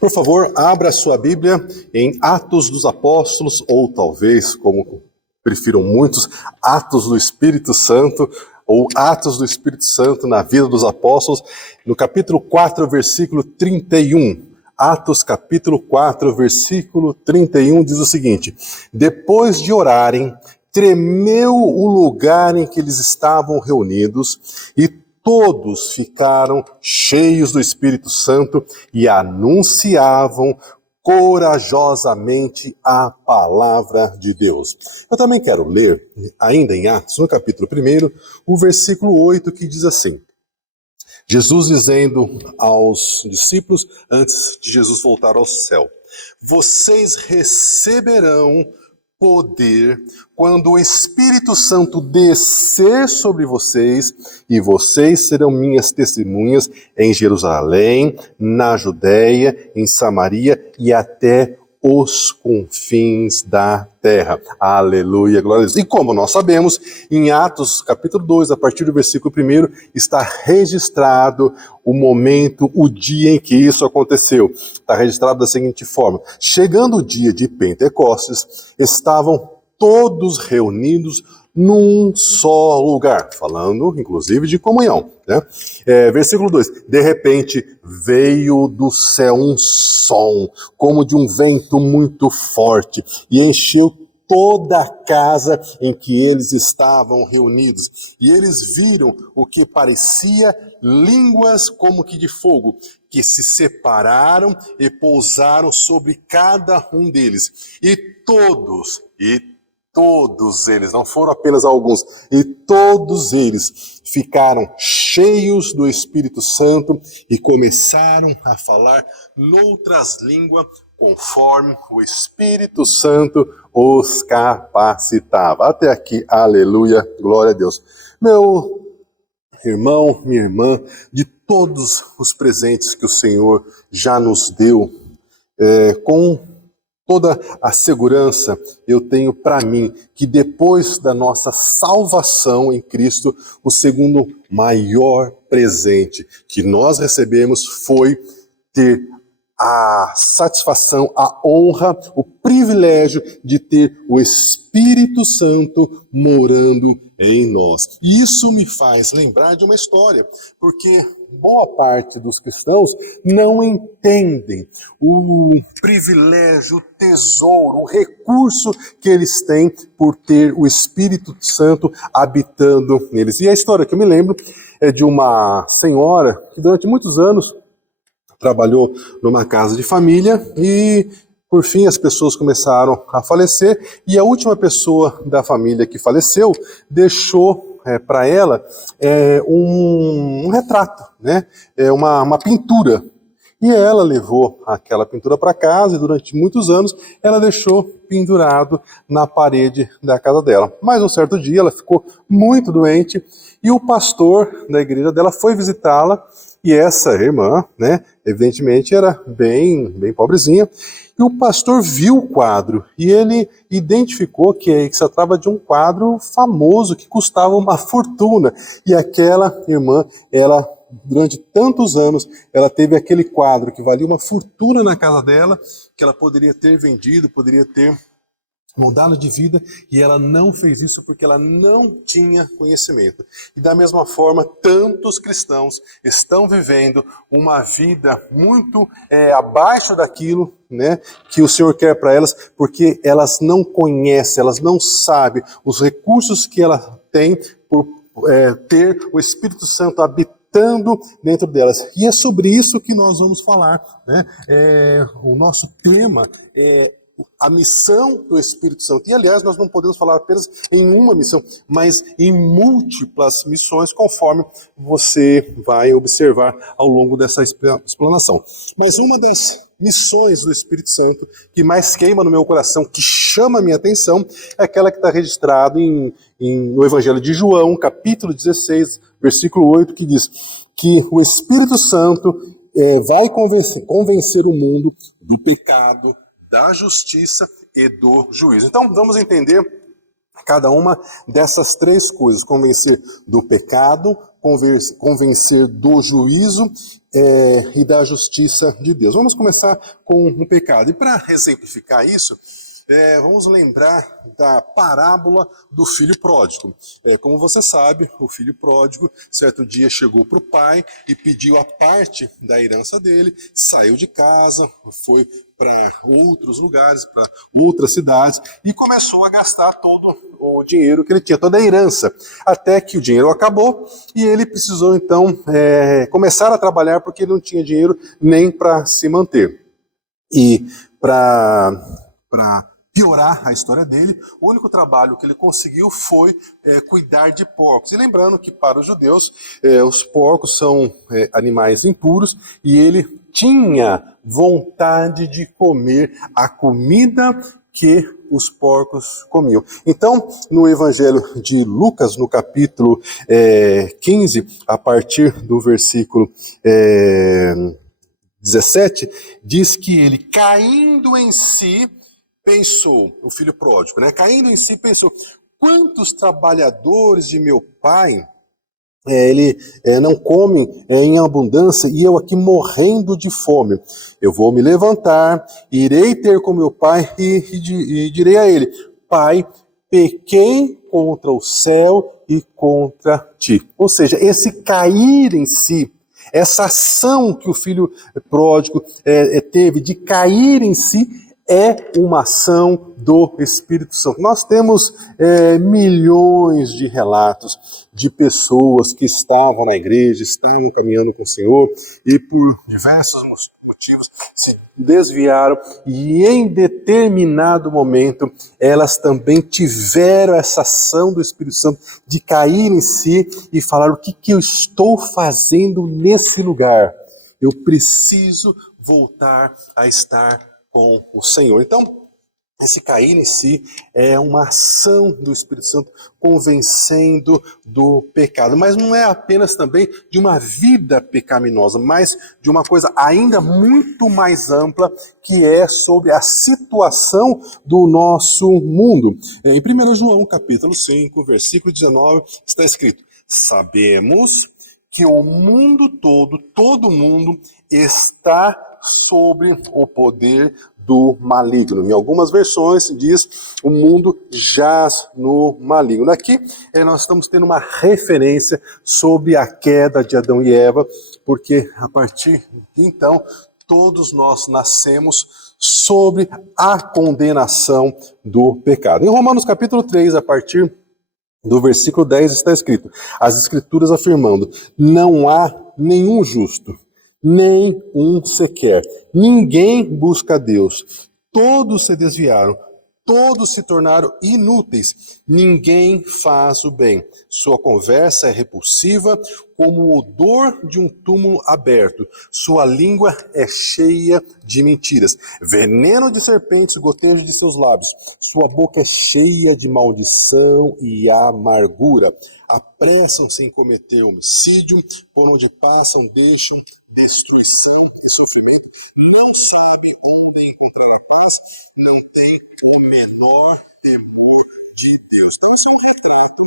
Por favor, abra a sua Bíblia em Atos dos Apóstolos, ou talvez, como prefiram muitos, Atos do Espírito Santo, ou Atos do Espírito Santo na vida dos apóstolos, no capítulo 4, versículo 31. Atos capítulo 4, versículo 31 diz o seguinte: depois de orarem, tremeu o lugar em que eles estavam reunidos, e todos ficaram cheios do Espírito Santo e anunciavam corajosamente a palavra de Deus. Eu também quero ler, ainda em Atos, no capítulo 1, o versículo 8, que diz assim: Jesus dizendo aos discípulos, antes de Jesus voltar ao céu: vocês receberão poder quando o Espírito Santo descer sobre vocês, e vocês serão minhas testemunhas em Jerusalém, na Judéia, em Samaria e até os confins da terra. Aleluia, glória a Deus. E como nós sabemos, em Atos capítulo 2, a partir do versículo 1, está registrado o momento, o dia em que isso aconteceu. Está registrado da seguinte forma: chegando o dia de Pentecostes, estavam todos reunidos num só lugar, falando inclusive de comunhão, né? Versículo 2, de repente veio do céu um som, como de um vento muito forte, e encheu toda a casa em que eles estavam reunidos. E eles viram o que parecia línguas como que de fogo, que se separaram e pousaram sobre cada um deles. E todos eles, não foram apenas alguns, e todos eles ficaram cheios do Espírito Santo e começaram a falar noutras línguas, conforme o Espírito Santo os capacitava. Até aqui, aleluia, glória a Deus. Meu irmão, minha irmã, de todos os presentes que o Senhor já nos deu, com toda a segurança eu tenho para mim que depois da nossa salvação em Cristo, o segundo maior presente que nós recebemos foi ter a satisfação, a honra, o privilégio de ter o Espírito Santo morando em nós. E isso me faz lembrar de uma história, porque boa parte dos cristãos não entendem o privilégio, o tesouro, o recurso que eles têm por ter o Espírito Santo habitando neles. E a história que eu me lembro é de uma senhora que durante muitos anos trabalhou numa casa de família e, por fim, as pessoas começaram a falecer, e a última pessoa da família que faleceu deixou para ela um retrato, né? Uma pintura. E ela levou aquela pintura para casa e durante muitos anos ela deixou pendurado na parede da casa dela. Mas um certo dia ela ficou muito doente e o pastor da igreja dela foi visitá-la. E essa irmã, né, evidentemente era bem pobrezinha, e o pastor viu o quadro, e ele identificou que se tratava de um quadro famoso, que custava uma fortuna, e aquela irmã, ela, durante tantos anos, ela teve aquele quadro que valia uma fortuna na casa dela, que ela poderia ter vendido, poderia ter mudá-lo de vida, e ela não fez isso porque ela não tinha conhecimento. E da mesma forma, tantos cristãos estão vivendo uma vida muito abaixo daquilo, né, que o Senhor quer para elas, porque elas não conhecem, elas não sabem os recursos que ela tem por ter o Espírito Santo habitando dentro delas. E é sobre isso que nós vamos falar, né? O nosso tema é a missão do Espírito Santo. E, aliás, nós não podemos falar apenas em uma missão, mas em múltiplas missões, conforme você vai observar ao longo dessa explanação. Mas uma das missões do Espírito Santo que mais queima no meu coração, que chama a minha atenção, é aquela que está registrada no Evangelho de João, capítulo 16, versículo 8, que diz que o Espírito Santo vai convencer o mundo do pecado, da justiça e do juízo. Então, vamos entender cada uma dessas três coisas: convencer do pecado, convencer do juízo e da justiça de Deus. Vamos começar com um pecado. E para exemplificar isso, vamos lembrar da parábola do filho pródigo. Como você sabe, o filho pródigo, certo dia chegou para o pai e pediu a parte da herança dele, saiu de casa, foi para outros lugares, para outras cidades e começou a gastar todo o dinheiro que ele tinha, toda a herança, até que o dinheiro acabou e ele precisou então começar a trabalhar porque ele não tinha dinheiro nem para se manter. E para piorar a história dele, o único trabalho que ele conseguiu foi cuidar de porcos. E lembrando que para os judeus, os porcos são animais impuros e ele tinha vontade de comer a comida que os porcos comiam. Então, no Evangelho de Lucas, no capítulo 15, a partir do versículo 17, diz que ele, caindo em si, pensou, o filho pródigo, né? Caindo em si, pensou, quantos trabalhadores de meu pai não comem em abundância e eu aqui morrendo de fome. Eu vou me levantar, irei ter com meu pai e direi a ele, pai, pequei contra o céu e contra ti. Ou seja, esse cair em si, essa ação que o filho pródigo teve de cair em si, é uma ação do Espírito Santo. Nós temos milhões de relatos de pessoas que estavam na igreja, estavam caminhando com o Senhor e por diversos motivos se desviaram e em determinado momento elas também tiveram essa ação do Espírito Santo de cair em si e falar o que eu estou fazendo nesse lugar. Eu preciso voltar a estar com o Senhor. Então, esse cair em si é uma ação do Espírito Santo convencendo do pecado. Mas não é apenas também de uma vida pecaminosa, mas de uma coisa ainda muito mais ampla, que é sobre a situação do nosso mundo. Em 1 João, capítulo 5, versículo 19, está escrito, sabemos que o mundo todo mundo está sobre o poder do maligno. Em algumas versões diz o mundo jaz no maligno. Aqui nós estamos tendo uma referência sobre a queda de Adão e Eva, porque a partir de então todos nós nascemos sobre a condenação do pecado. Em Romanos capítulo 3, a partir do versículo 10 está escrito, as escrituras afirmando, não há nenhum justo, nem um sequer. Ninguém busca Deus. Todos se desviaram. Todos se tornaram inúteis. Ninguém faz o bem. Sua conversa é repulsiva, como o odor de um túmulo aberto. Sua língua é cheia de mentiras. Veneno de serpentes goteja de seus lábios. Sua boca é cheia de maldição e amargura. Apressam-se em cometer homicídio, por onde passam deixam destruição e sofrimento. Não sabe onde encontrar a paz, não tem o menor temor de Deus. Então isso é um retrato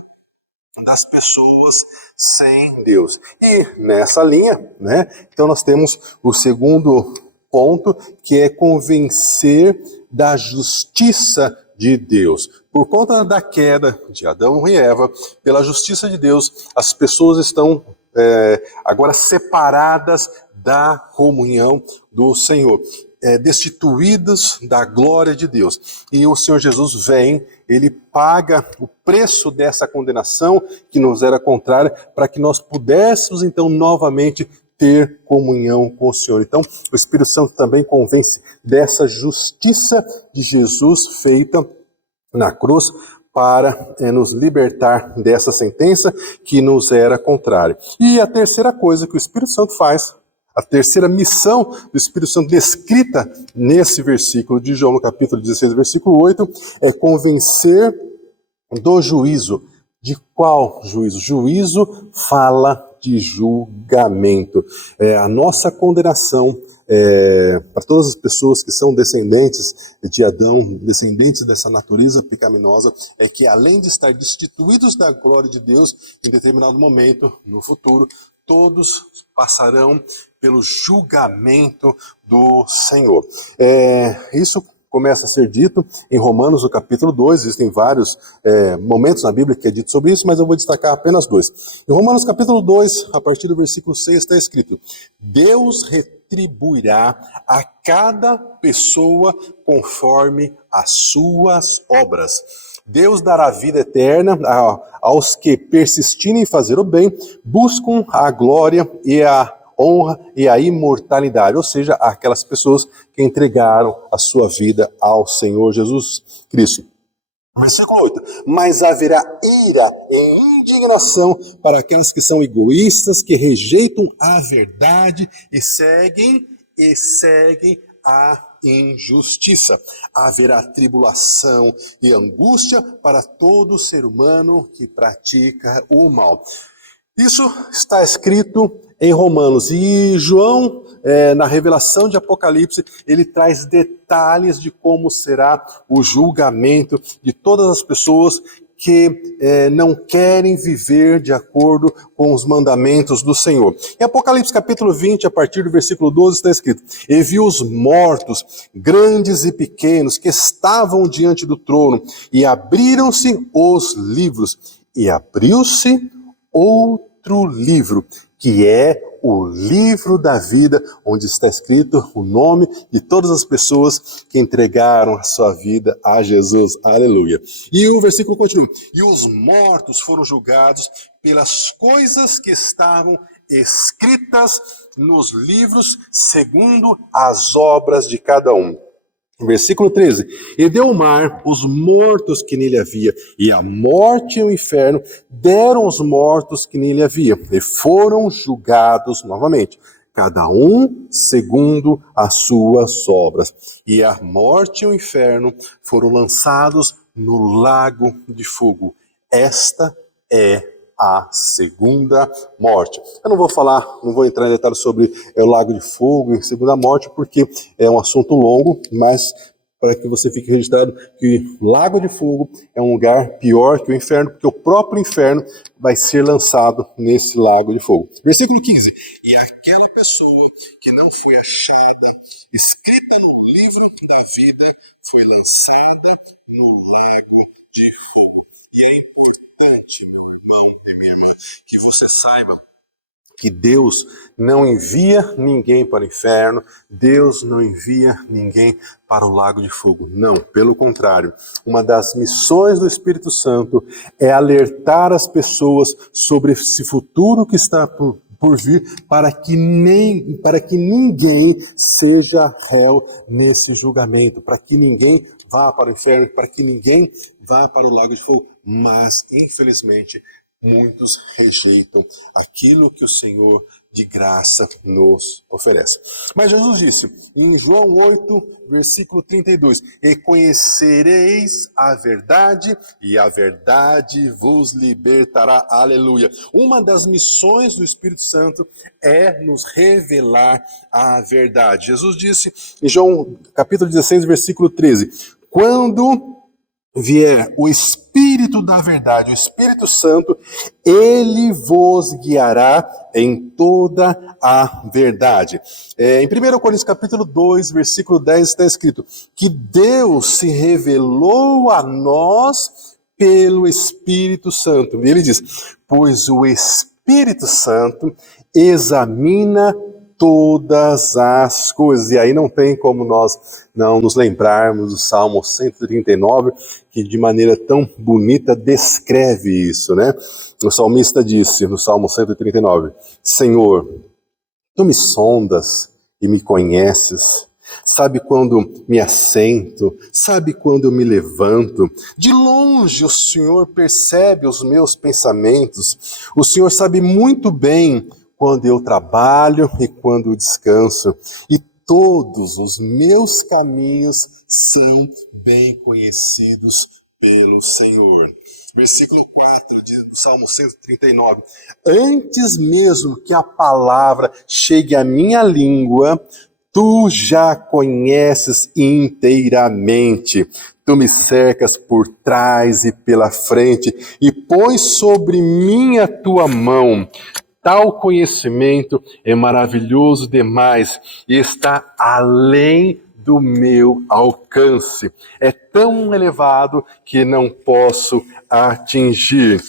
das pessoas sem Deus. E nessa linha, né, então nós temos o segundo ponto, que é convencer da justiça de Deus. Por conta da queda de Adão e Eva, pela justiça de Deus, as pessoas estão agora separadas da comunhão do Senhor, destituídos da glória de Deus. E o Senhor Jesus vem, ele paga o preço dessa condenação que nos era contrária, para que nós pudéssemos então novamente ter comunhão com o Senhor. Então, o Espírito Santo também convence dessa justiça de Jesus feita na cruz, para nos libertar dessa sentença que nos era contrária. E a terceira coisa que o Espírito Santo faz, a terceira missão do Espírito Santo descrita nesse versículo de João, no capítulo 16, versículo 8, é convencer do juízo. De qual juízo? Juízo fala de julgamento. A nossa condenação para todas as pessoas que são descendentes de Adão, descendentes dessa natureza pecaminosa, é que além de estar destituídos da glória de Deus, em determinado momento, no futuro, todos passarão pelo julgamento do Senhor. Isso começa a ser dito em Romanos, no capítulo 2, existem vários momentos na Bíblia que é dito sobre isso, mas eu vou destacar apenas dois. Em Romanos, capítulo 2, a partir do versículo 6, está escrito: Deus retribuirá a cada pessoa conforme as suas obras. Deus dará vida eterna aos que persistirem em fazer o bem, buscam a glória e a honra e a imortalidade, ou seja, aquelas pessoas que entregaram a sua vida ao Senhor Jesus Cristo. Versículo 8: mas haverá ira e indignação para aquelas que são egoístas, que rejeitam a verdade e seguem a injustiça. Haverá tribulação e angústia para todo ser humano que pratica o mal. Isso está escrito em Romanos, e João, na revelação de Apocalipse, ele traz detalhes de como será o julgamento de todas as pessoas que não querem viver de acordo com os mandamentos do Senhor. Em Apocalipse capítulo 20, a partir do versículo 12, está escrito: e vi os mortos, grandes e pequenos, que estavam diante do trono, e abriram-se os livros, e abriu-se outro livro, que é o livro da vida, onde está escrito o nome de todas as pessoas que entregaram a sua vida a Jesus. Aleluia. E o versículo continua: e os mortos foram julgados pelas coisas que estavam escritas nos livros, segundo as obras de cada um. Versículo 13: e deu o mar os mortos que nele havia, e a morte e o inferno deram os mortos que nele havia, e foram julgados novamente, cada um segundo as suas obras. E a morte e o inferno foram lançados no lago de fogo. Esta é a segunda morte. Eu não vou entrar em detalhes sobre o lago de fogo e segunda morte, porque é um assunto longo, mas para que você fique registrado que o lago de fogo é um lugar pior que o inferno, porque o próprio inferno vai ser lançado nesse lago de fogo. Versículo 15: e aquela pessoa que não foi achada escrita no livro da vida foi lançada no lago de fogo. E é importante, meu irmão e minha irmã, que você saiba que Deus não envia ninguém para o inferno, Deus não envia ninguém para o lago de fogo. Não, pelo contrário. Uma das missões do Espírito Santo é alertar as pessoas sobre esse futuro que está por vir, para que ninguém seja réu nesse julgamento, para que ninguém vá para o inferno, para que ninguém vá para o lago de fogo. Mas, infelizmente, muitos rejeitam aquilo que o Senhor de graça nos oferece. Mas Jesus disse, em João 8, versículo 32, e conhecereis a verdade, e a verdade vos libertará. Aleluia. Uma das missões do Espírito Santo é nos revelar a verdade. Jesus disse em João capítulo 16, versículo 13, quando vier o Espírito da verdade, o Espírito Santo, ele vos guiará em toda a verdade. Em 1 Coríntios capítulo 2, versículo 10, está escrito que Deus se revelou a nós pelo Espírito Santo. E ele diz, pois o Espírito Santo examina todas as coisas. E aí não tem como nós não nos lembrarmos do Salmo 139, que de maneira tão bonita descreve isso, né? O salmista disse no Salmo 139, Senhor, tu me sondas e me conheces, sabe quando me assento, sabe quando eu me levanto, de longe o Senhor percebe os meus pensamentos, o Senhor sabe muito bem quando eu trabalho e quando descanso, e todos os meus caminhos são bem conhecidos pelo Senhor. Versículo 4 do Salmo 139. Antes mesmo que a palavra chegue à minha língua, Tu já conheces inteiramente. Tu me cercas por trás e pela frente e pões sobre mim a tua mão. Tal conhecimento é maravilhoso demais e está além do meu alcance. É tão elevado que não posso atingir.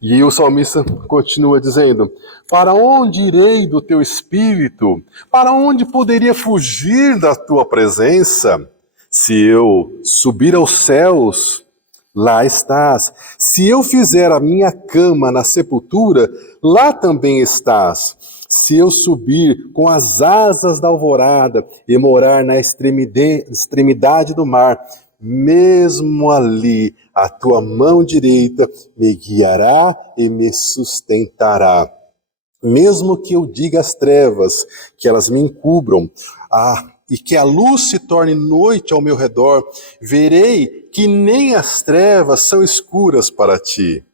E o salmista continua dizendo: para onde irei do teu espírito? Para onde poderia fugir da tua presença? Se eu subir aos céus, lá estás. Se eu fizer a minha cama na sepultura, lá também estás. Se eu subir com as asas da alvorada e morar na extremidade do mar, mesmo ali a tua mão direita me guiará e me sustentará. Mesmo que eu diga às trevas que elas me encubram, e que a luz se torne noite ao meu redor, verei que nem as trevas são escuras para ti.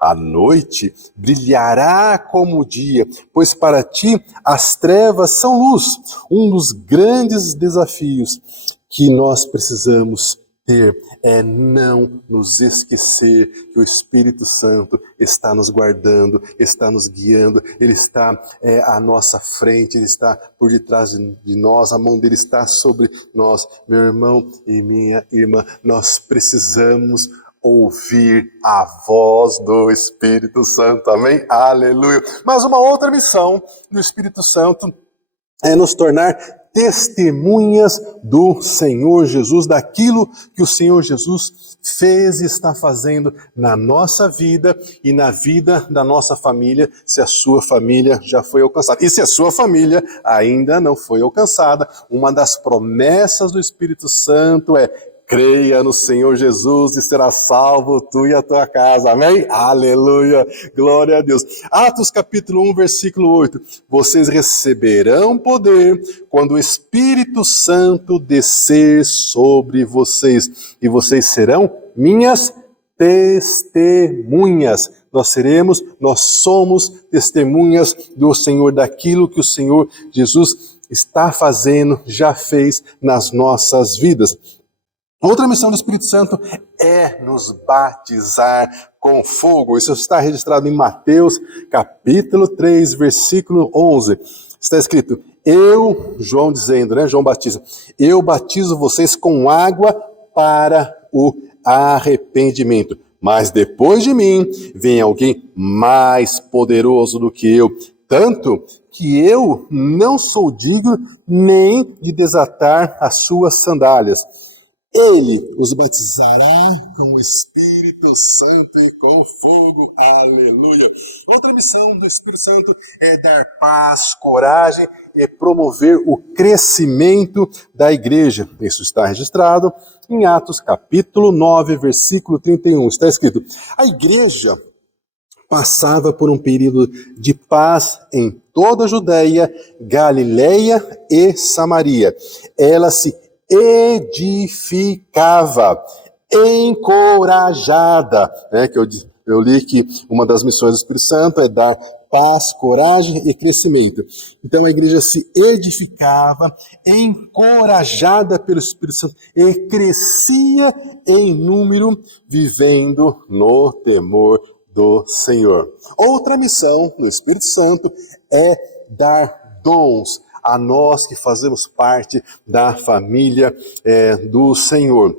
A noite brilhará como o dia, pois para ti as trevas são luz. Um dos grandes desafios que nós precisamos ter é não nos esquecer que o Espírito Santo está nos guardando, está nos guiando, Ele está à nossa frente, Ele está por detrás de nós, a mão dele está sobre nós. Meu irmão e minha irmã, nós precisamos ouvir a voz do Espírito Santo, amém? Aleluia! Mas uma outra missão do Espírito Santo é nos tornar testemunhas do Senhor Jesus, daquilo que o Senhor Jesus fez e está fazendo na nossa vida e na vida da nossa família, se a sua família já foi alcançada. E se a sua família ainda não foi alcançada, uma das promessas do Espírito Santo é: creia no Senhor Jesus e será salvo tu e a tua casa. Amém? Aleluia! Glória a Deus. Atos capítulo 1, versículo 8. Vocês receberão poder quando o Espírito Santo descer sobre vocês. E vocês serão minhas testemunhas. Nós somos testemunhas do Senhor, daquilo que o Senhor Jesus está fazendo, já fez nas nossas vidas. Outra missão do Espírito Santo é nos batizar com fogo. Isso está registrado em Mateus, capítulo 3, versículo 11. Está escrito: João dizendo, João batiza, eu batizo vocês com água para o arrependimento. Mas depois de mim vem alguém mais poderoso do que eu, tanto que eu não sou digno nem de desatar as suas sandálias. Ele os batizará com o Espírito Santo e com fogo. Aleluia! Outra missão do Espírito Santo é dar paz, coragem e promover o crescimento da igreja. Isso está registrado em Atos capítulo 9, versículo 31. Está escrito: a igreja passava por um período de paz em toda a Judéia, Galileia e Samaria. Ela se edificava, encorajada, que eu li que uma das missões do Espírito Santo é dar paz, coragem e crescimento. Então a igreja se edificava, encorajada pelo Espírito Santo e crescia em número, vivendo no temor do Senhor. Outra missão do Espírito Santo é dar dons a nós que fazemos parte da família do Senhor.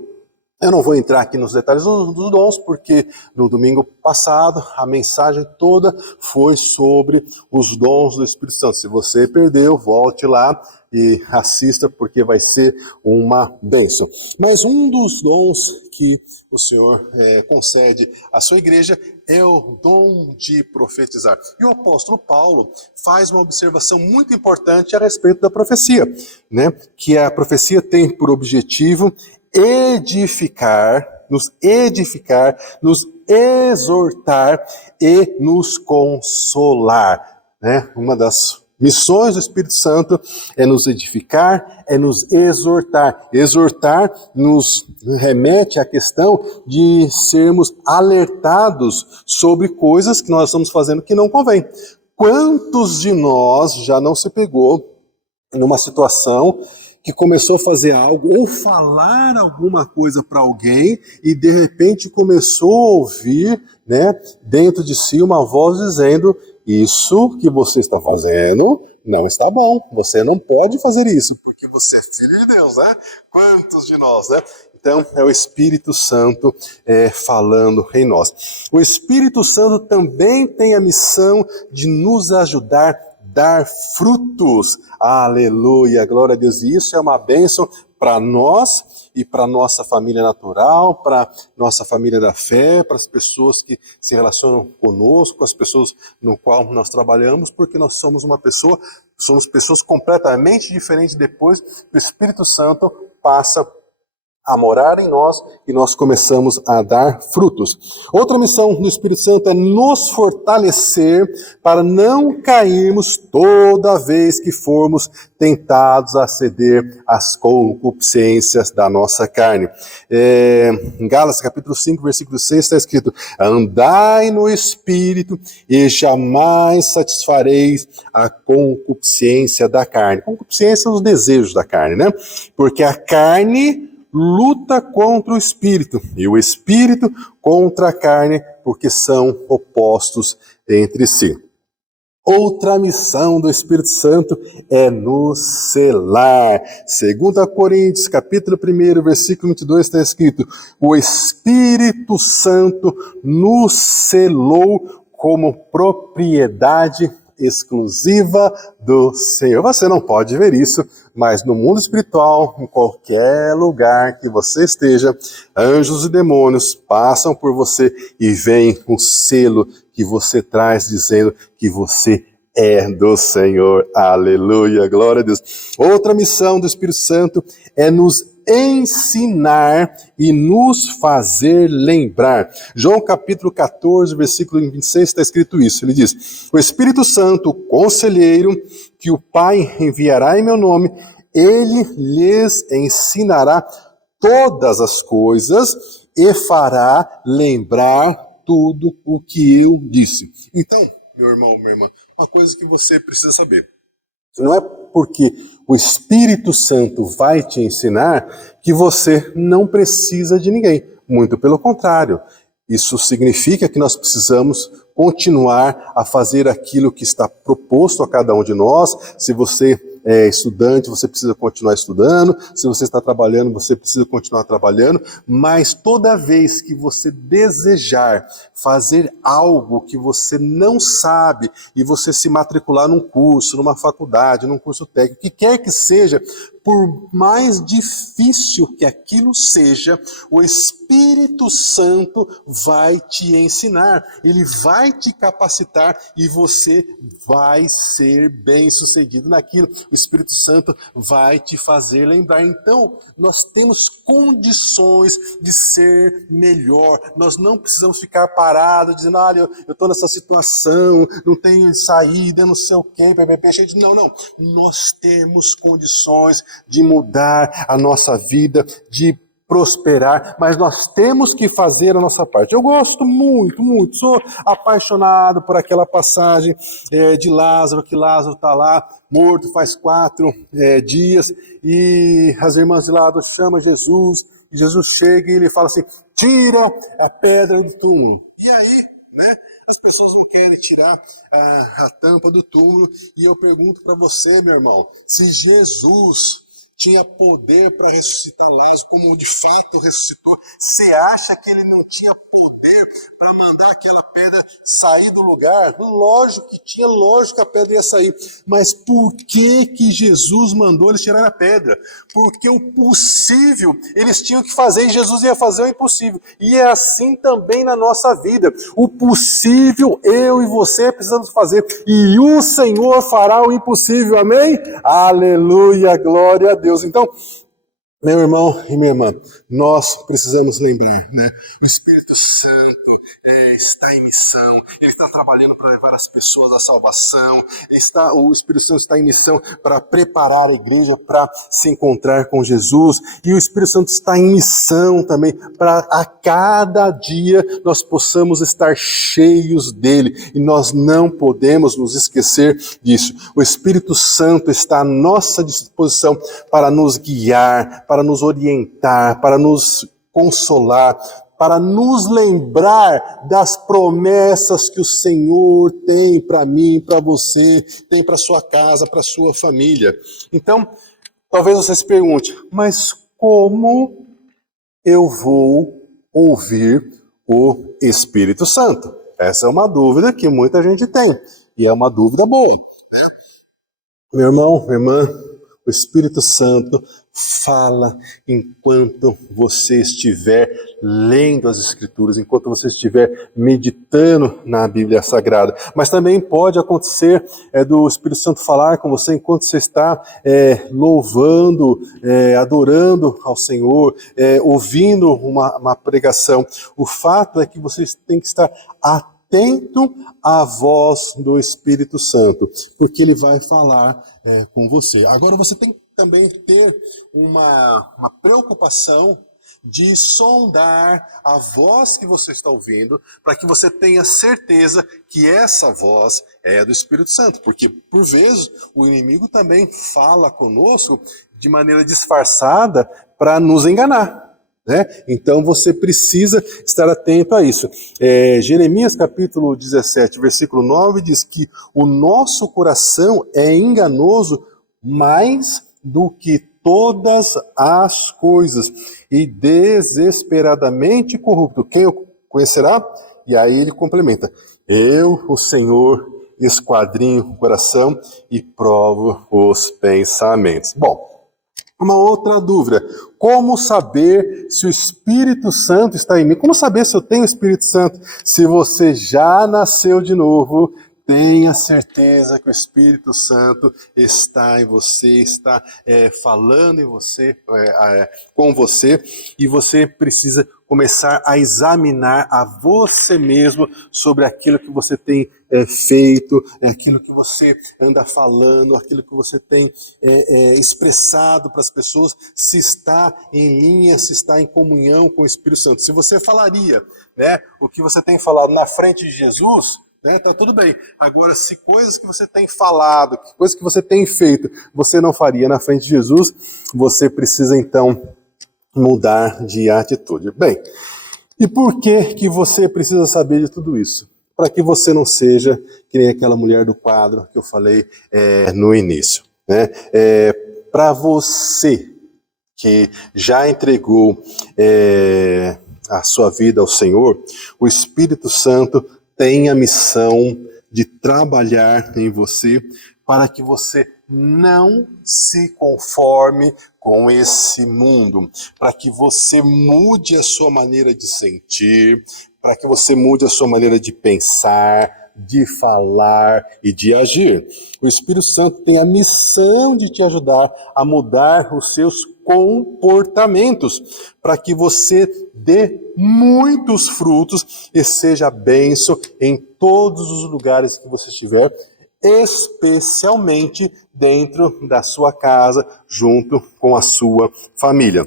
Eu não vou entrar aqui nos detalhes dos dons, porque no domingo passado a mensagem toda foi sobre os dons do Espírito Santo. Se você perdeu, volte lá e assista, porque vai ser uma bênção. Mas um dos dons que o Senhor concede à sua igreja é o dom de profetizar. E o apóstolo Paulo faz uma observação muito importante a respeito da profecia, que a profecia tem por objetivo nos exortar e nos consolar. Uma das missões do Espírito Santo é nos edificar, é nos exortar. Exortar nos remete à questão de sermos alertados sobre coisas que nós estamos fazendo que não convém. Quantos de nós já não se pegou numa situação que começou a fazer algo ou falar alguma coisa para alguém e de repente começou a ouvir, né, dentro de si uma voz dizendo: isso que você está fazendo não está bom, você não pode fazer isso, porque você é filho de Deus, né? Quantos de nós, né? Então, é o Espírito Santo falando em nós. O Espírito Santo também tem a missão de nos ajudar a dar frutos. Aleluia, glória a Deus. E isso é uma bênção para nós e para nossa família natural, para nossa família da fé, para as pessoas que se relacionam conosco, as pessoas no qual nós trabalhamos, porque nós somos pessoas completamente diferentes depois que o Espírito Santo passa a morar em nós e nós começamos a dar frutos. Outra missão do Espírito Santo é nos fortalecer para não cairmos toda vez que formos tentados a ceder às concupiscências da nossa carne. Em Gálatas capítulo 5, versículo 6 está escrito: andai no Espírito e jamais satisfareis a concupiscência da carne. Concupiscência são os desejos da carne, né? Porque a carne luta contra o Espírito, e o Espírito contra a carne, porque são opostos entre si. Outra missão do Espírito Santo é nos selar. 2 Coríntios, capítulo 1, versículo 22, está escrito: o Espírito Santo nos selou como propriedade exclusiva do Senhor. Você não pode ver isso, mas no mundo espiritual, em qualquer lugar que você esteja, anjos e demônios passam por você e vem o selo que você traz dizendo que você é do Senhor. Aleluia, glória a Deus. Outra missão do Espírito Santo é nos ensinar e nos fazer lembrar. João capítulo 14, versículo 26, está escrito isso. Ele diz: o Espírito Santo, o conselheiro, que o Pai enviará em meu nome, ele lhes ensinará todas as coisas e fará lembrar tudo o que eu disse. Então, meu irmão, minha irmã, uma coisa que você precisa saber: não é porque o Espírito Santo vai te ensinar que você não precisa de ninguém. Muito pelo contrário. Isso significa que nós precisamos continuar a fazer aquilo que está proposto a cada um de nós. Se você é estudante, você precisa continuar estudando. Se você está trabalhando, você precisa continuar trabalhando. Mas toda vez que você desejar fazer algo que você não sabe e você se matricular num curso, numa faculdade, num curso técnico, o que quer que seja, por mais difícil que aquilo seja, o Espírito Santo vai te ensinar, ele vai te capacitar e você vai ser bem-sucedido naquilo. O Espírito Santo vai te fazer lembrar. Então, nós temos condições de ser melhor. Nós não precisamos ficar parados dizendo: olha, eu estou nessa situação, não tenho saída, não sei o quê, gente. Não. Nós temos condições de mudar a nossa vida, de prosperar, mas nós temos que fazer a nossa parte. Eu gosto muito, sou apaixonado por aquela passagem de Lázaro, que Lázaro está lá, morto faz 4 dias, e as irmãs de Lázaro chamam Jesus, e Jesus chega e ele fala assim: tira a pedra do túmulo. E aí, né? As pessoas não querem tirar a tampa do túmulo, e eu pergunto para você, meu irmão, se Jesus tinha poder para ressuscitar Lázaro, como de fato ressuscitou, você acha que ele não tinha poder para mandar aquela pedra sair do lugar? Lógico que tinha, lógico que a pedra ia sair. Mas por que Jesus mandou eles tirar a pedra? Porque o possível eles tinham que fazer e Jesus ia fazer o impossível. E é assim também na nossa vida. O possível eu e você precisamos fazer. E o Senhor fará o impossível. Amém? Aleluia, glória a Deus. Então, meu irmão e minha irmã, nós precisamos lembrar, né? O Espírito Santo está em missão, ele está trabalhando para levar as pessoas à salvação, o Espírito Santo está em missão para preparar a igreja para se encontrar com Jesus, e o Espírito Santo está em missão também para a cada dia nós possamos estar cheios dele, e nós não podemos nos esquecer disso. O Espírito Santo está à nossa disposição para nos guiar, para nos orientar, para nos consolar, para nos lembrar das promessas que o Senhor tem para mim, para você, tem para sua casa, para sua família. Então, talvez você se pergunte, mas como eu vou ouvir o Espírito Santo? Essa é uma dúvida que muita gente tem, e é uma dúvida boa. Meu irmão, minha irmã, o Espírito Santo fala enquanto você estiver lendo as Escrituras, enquanto você estiver meditando na Bíblia Sagrada. Mas também pode acontecer do Espírito Santo falar com você enquanto você está louvando, adorando ao Senhor, ouvindo uma pregação. O fato é que você tem que estar atento à voz do Espírito Santo, porque ele vai falar com você. Agora você tem que também ter uma preocupação de sondar a voz que você está ouvindo, para que você tenha certeza que essa voz é do Espírito Santo, porque por vezes o inimigo também fala conosco de maneira disfarçada para nos enganar. Então você precisa estar atento a isso. Jeremias capítulo 17, versículo 9 diz que o nosso coração é enganoso mais do que todas as coisas e desesperadamente corrupto. Quem o conhecerá? E aí ele complementa: eu, o Senhor, esquadrinho o coração e provo os pensamentos. Bom, uma outra dúvida: como saber se o Espírito Santo está em mim? Como saber se eu tenho o Espírito Santo? Se você já nasceu de novo, tenha certeza que o Espírito Santo está em você, está falando em você, com você, e você precisa começar a examinar a você mesmo sobre aquilo que você tem feito, aquilo que você anda falando, aquilo que você tem expressado para as pessoas, se está em linha, se está em comunhão com o Espírito Santo. Se você falaria o que você tem falado na frente de Jesus, tá tudo bem. Agora, se coisas que você tem falado, coisas que você tem feito, você não faria na frente de Jesus, você precisa então mudar de atitude. Bem, e por que você precisa saber de tudo isso? Para que você não seja que nem aquela mulher do quadro que eu falei no início. Para você que já entregou a sua vida ao Senhor, o Espírito Santo tem a missão de trabalhar em você para que você não se conforme com esse mundo, para que você mude a sua maneira de sentir, para que você mude a sua maneira de pensar, de falar e de agir. O Espírito Santo tem a missão de te ajudar a mudar os seus comportamentos, para que você dê muitos frutos e seja bênção em todos os lugares que você estiver, especialmente dentro da sua casa, junto com a sua família.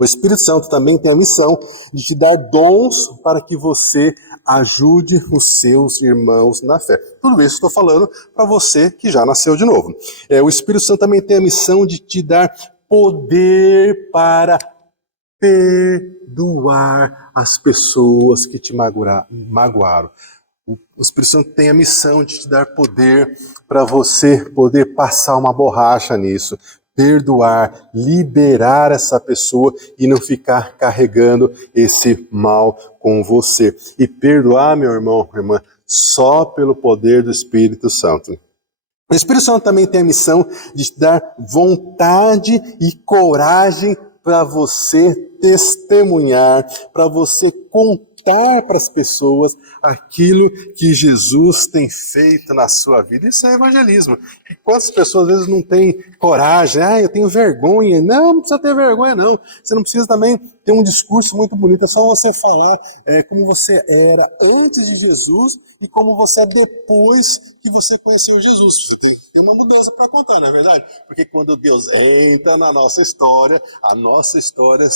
O Espírito Santo também tem a missão de te dar dons para que você ajude os seus irmãos na fé. Tudo isso estou falando para você que já nasceu de novo. O Espírito Santo também tem a missão de te dar poder para perdoar as pessoas que te magoaram. O Espírito Santo tem a missão de te dar poder para você poder passar uma borracha nisso, perdoar, liberar essa pessoa e não ficar carregando esse mal com você. E perdoar, meu irmão, minha irmã, só pelo poder do Espírito Santo. O Espírito Santo também tem a missão de te dar vontade e coragem para você testemunhar, para você contar contar para as pessoas aquilo que Jesus tem feito na sua vida. Isso é evangelismo. E quantas pessoas às vezes não têm coragem? Eu tenho vergonha. Não precisa ter vergonha, não. Você não precisa também ter um discurso muito bonito. É só você falar como você era antes de Jesus e como você é depois que você conheceu Jesus. Você tem que ter uma mudança para contar, não é verdade? Porque quando Deus entra na nossa história, a nossa história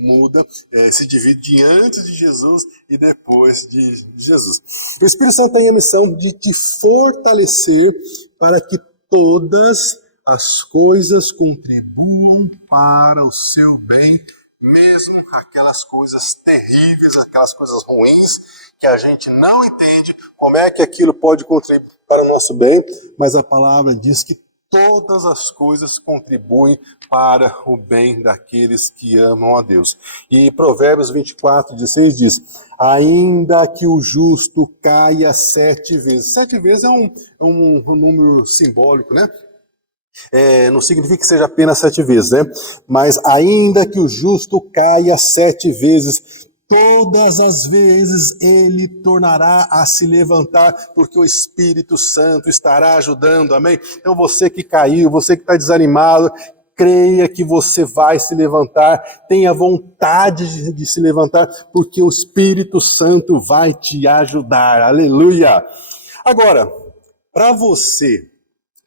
muda, se divide diante de Jesus e depois de Jesus. O Espírito Santo tem a missão de te fortalecer para que todas as coisas contribuam para o seu bem, mesmo aquelas coisas terríveis, aquelas coisas ruins, que a gente não entende como é que aquilo pode contribuir para o nosso bem, mas a palavra diz que todas as coisas contribuem para o bem daqueles que amam a Deus. E Provérbios 24:16 diz: ainda que o justo caia 7 vezes. 7 vezes é um número simbólico, né? Não significa que seja apenas 7 vezes, né? Mas ainda que o justo caia 7 vezes, todas as vezes ele tornará a se levantar, porque o Espírito Santo estará ajudando, amém? Então você que caiu, você que está desanimado, creia que você vai se levantar, tenha vontade de se levantar, porque o Espírito Santo vai te ajudar, aleluia! Agora, para você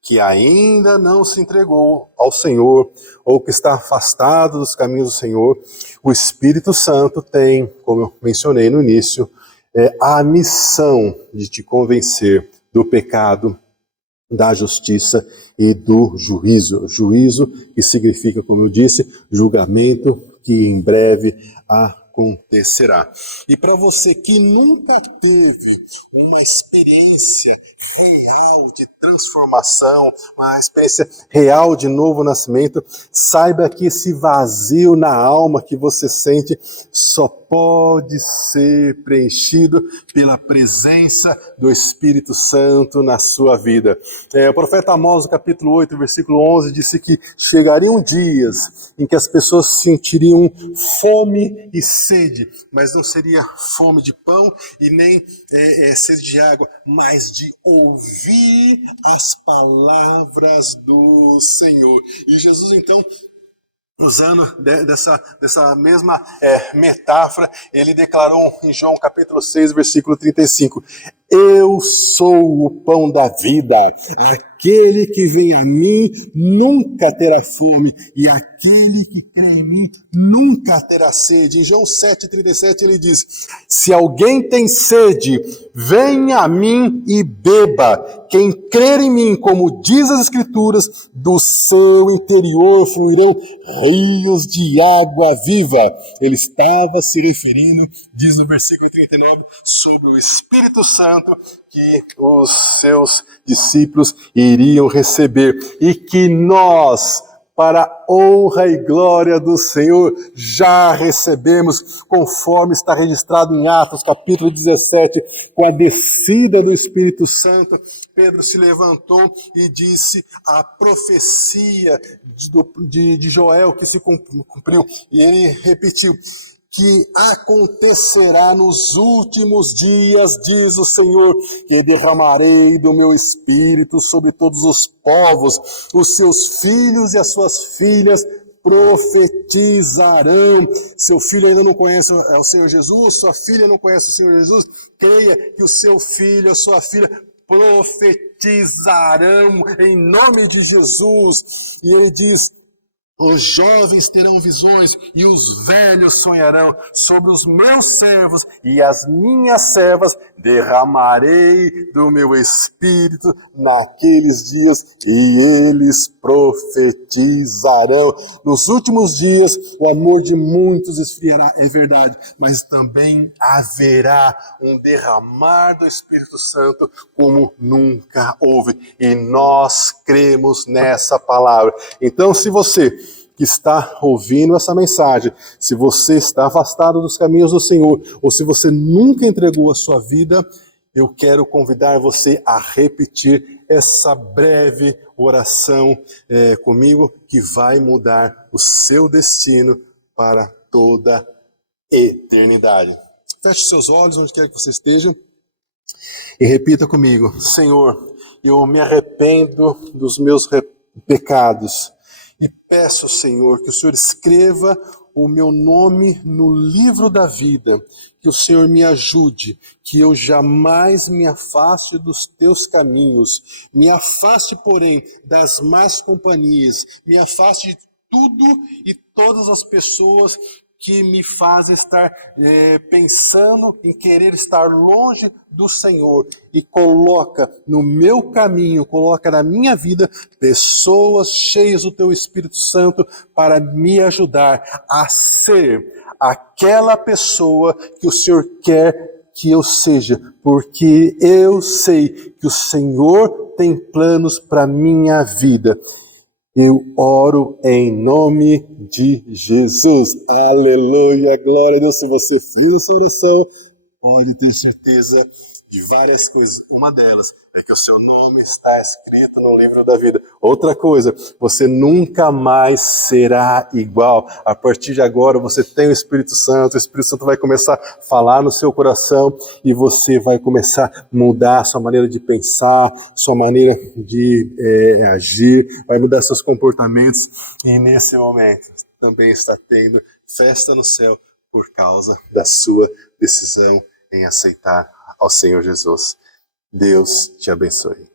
que ainda não se entregou ao Senhor, ou que está afastado dos caminhos do Senhor, o Espírito Santo tem, como eu mencionei no início, a missão de te convencer do pecado, da justiça e do juízo. Juízo que significa, como eu disse, julgamento que em breve acontecerá. E para você que nunca teve uma experiência real de transformação, uma experiência real de novo nascimento, saiba que esse vazio na alma que você sente só pode ser preenchido pela presença do Espírito Santo na sua vida. O profeta Amós, no capítulo 8, versículo 11, disse que chegariam dias em que as pessoas sentiriam fome e sede, mas não seria fome de pão e nem sede de água, mas de ouvir as palavras do Senhor. E Jesus, então, usando dessa mesma metáfora, ele declarou em João capítulo 6, versículo 35, eu sou o pão da vida, aquele que vem a mim nunca terá fome, e aquele que crê em mim nunca terá sede. Em João 7,37 ele diz, se alguém tem sede, venha a mim e beba. Quem crer em mim, como diz as Escrituras, do seu interior fluirão rios de água viva. Ele estava se referindo, diz no versículo 39, sobre o Espírito Santo que os seus discípulos iriam receber e que nós, para a honra e glória do Senhor, já recebemos, conforme está registrado em Atos, capítulo 17, com a descida do Espírito Santo. Pedro se levantou e disse a profecia de Joel que se cumpriu, e ele repetiu, que acontecerá nos últimos dias, diz o Senhor, que derramarei do meu Espírito sobre todos os povos, os seus filhos e as suas filhas profetizarão. Seu filho ainda não conhece o Senhor Jesus, sua filha não conhece o Senhor Jesus, creia que o seu filho, a sua filha profetizarão em nome de Jesus. E ele diz, os jovens terão visões e os velhos sonharão. Sobre os meus servos e as minhas servas derramarei do meu Espírito naqueles dias e eles profetizarão. Nos últimos dias o amor de muitos esfriará, é verdade, mas também haverá um derramar do Espírito Santo como nunca houve. E nós cremos nessa palavra. Então, se você que está ouvindo essa mensagem, se você está afastado dos caminhos do Senhor, ou se você nunca entregou a sua vida, eu quero convidar você a repetir essa breve oração comigo, que vai mudar o seu destino para toda a eternidade. Feche seus olhos onde quer que você esteja e repita comigo: Senhor, eu me arrependo dos meus pecados e peço, Senhor, que o Senhor escreva o meu nome no livro da vida, que o Senhor me ajude, que eu jamais me afaste dos teus caminhos, me afaste, porém, das más companhias, me afaste de tudo e todas as pessoas que me fazem estar pensando em querer estar longe do Senhor, e coloca no meu caminho, coloca na minha vida pessoas cheias do teu Espírito Santo para me ajudar a ser aquela pessoa que o Senhor quer que eu seja, porque eu sei que o Senhor tem planos para minha vida. Eu oro em nome de Jesus. Aleluia, glória a Deus. Se você fez essa oração, pode ter certeza de várias coisas. Uma delas é que o seu nome está escrito no livro da vida. Outra coisa, você nunca mais será igual. A partir de agora você tem o Espírito Santo vai começar a falar no seu coração e você vai começar a mudar a sua maneira de pensar, sua maneira de agir, vai mudar seus comportamentos, e nesse momento também está tendo festa no céu por causa da sua decisão em aceitar ao Senhor Jesus. Deus te abençoe.